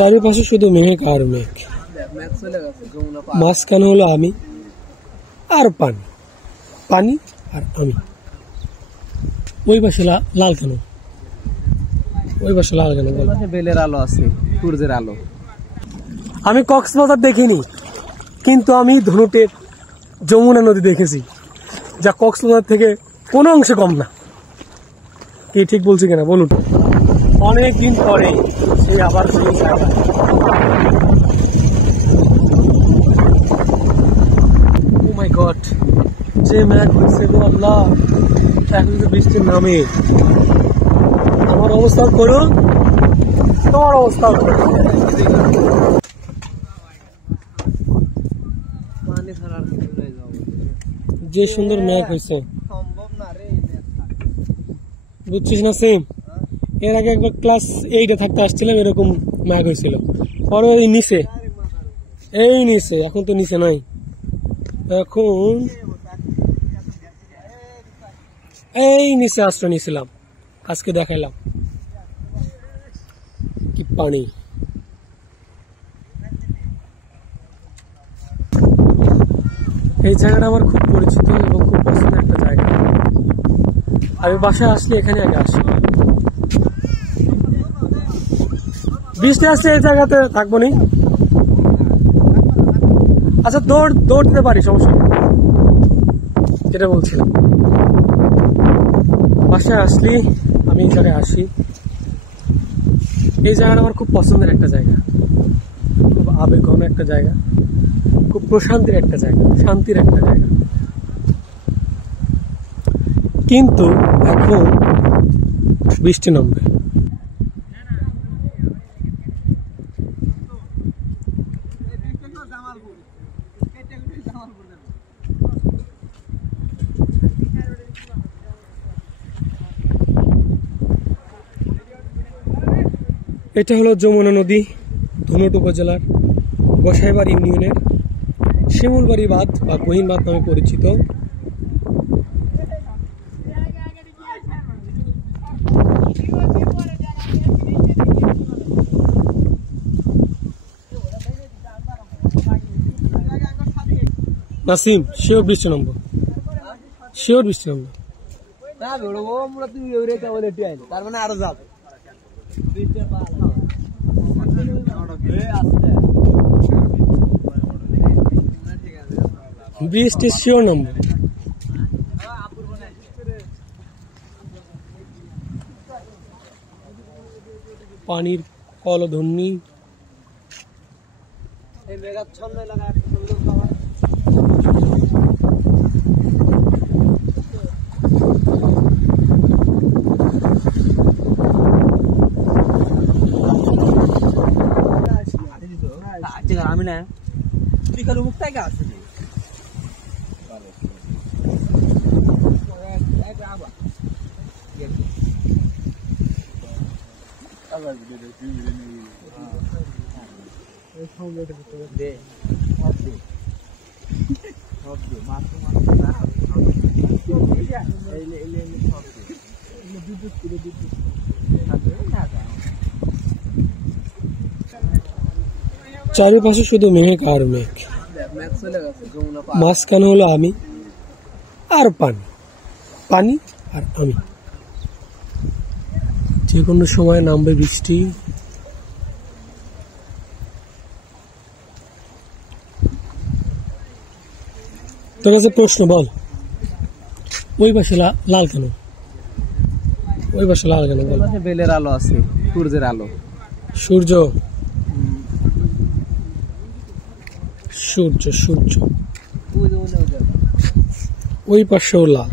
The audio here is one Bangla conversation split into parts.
চারিপাশে শুধু মেঘ আর মেঘ, মাঝখানে হলো আমি আর পানি, পানি আর আমি। ওই পাশে লাল কেন? ওই পাশে লাল কেন? বেলের আলো আছে, সূর্যের আলো। আমি কক্সবাজার দেখিনি, কিন্তু আমি ধনুটের যমুনা নদী দেখেছি, যা কক্সবাজার থেকে কোনো অংশে কম না। কি ঠিক বলছি কিনা বলুন? অনেকদিন পরে সেই আবার ও মাই গড, যে ম্যাচ হচ্ছে গো আল্লাহ, এখন যদি বৃষ্টির নামে আমার অবস্থা করো, তোমার অবস্থা যে সুন্দর ম্যাচ হয়েছে, বুঝছিস না সেম? এর আগে একবার ক্লাস 8 থাকতে আসছিলাম, এরকম ম্যাচ হয়েছিল। পরে ওই নিচে, এই নিচে, এখন তো নিচে নাই, এখন এই নিচে আশ্রয় নিয়েছিলাম। আজকে দেখাইলাম কি পানি। এই জায়গাটা আমার খুব পরিচিত এবং খুব পছন্দের একটা জায়গা। আমি বাসায় আসলে এখানে আগে আসি। বৃষ্টি আসছে, এই জায়গাতে থাকবো নি। আচ্ছা, দৌড় দিতে পারি, সমস্যা নেই। যেটা বলছিলাম, বাসায় আসলে আমি এই জায়গায় আসি। এই জায়গাটা আমার খুব পছন্দের একটা জায়গা, খুব আবেগঘন একটা জায়গা, খুব প্রশান্তির একটা জায়গা, শান্তির একটা জায়গা। কিন্তু এখন বৃষ্টি নামবে। এটা হলো যমুনা নদী, ধুনট উপজেলার গোসাইবাড়ি ইউনিয়নের শিমুলবাড়ি বাঁধ বা গহীন বাঁধ নামে পরিচিত। নাসিম, শিওর বৃষ্টি নামবো, শিওর বৃষ্টি নামবো। তার মানে আরো যাবে। বৃষ্টি শিওর নামবো। পানির কলধ্বনি, আমি না মুখটাই আছে। চারিপাশে শুধু মেঘ আর মেঘ, মাঝখানে হলো আমি আর পানি, পানি আর আমি। যে কোনো সময় নামবে বৃষ্টি। তোর কাছে প্রশ্ন, বল, ওই পাশে লাল কেন? ওই পাশে লাল কেন? বল। বেলের আলো আছে, সূর্যের আলো। সূর্য, সূর্য, সূর্য। ওই পাশেও লাল,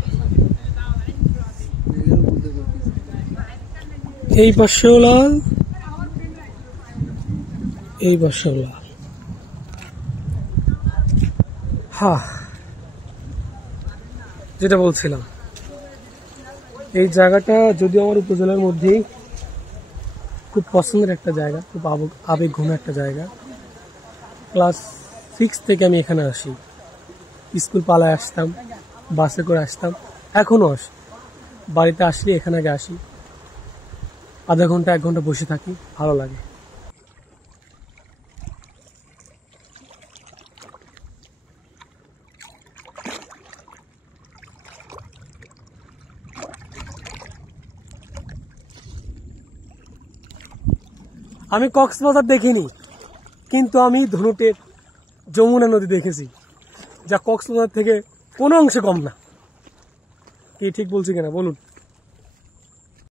এই পাশেও লাল, এই পাশেও লাল। হ্যাঁ, যেটা বলছিলাম, এই জায়গাটা যদিও আমার উপজেলার মধ্যেই খুব পছন্দের একটা জায়গা, খুব আবেগঘন একটা জায়গা। ক্লাস 6 থেকে আমি এখানে আসি, স্কুল পালায় আসতাম, বাসে করে আসতাম, এখনো আসি। বাড়িতে আসলে এখানে আগে আসি, আধা ঘন্টা 1 ঘন্টা বসে থাকি, ভালো লাগে। আমি কক্সবাজার দেখিনি, কিন্তু আমি ধনুটের যমুনা নদী দেখেছি, যা কক্সবাজার থেকে কোনো অংশে কম না। কি ঠিক বলছি কিনা বলুন?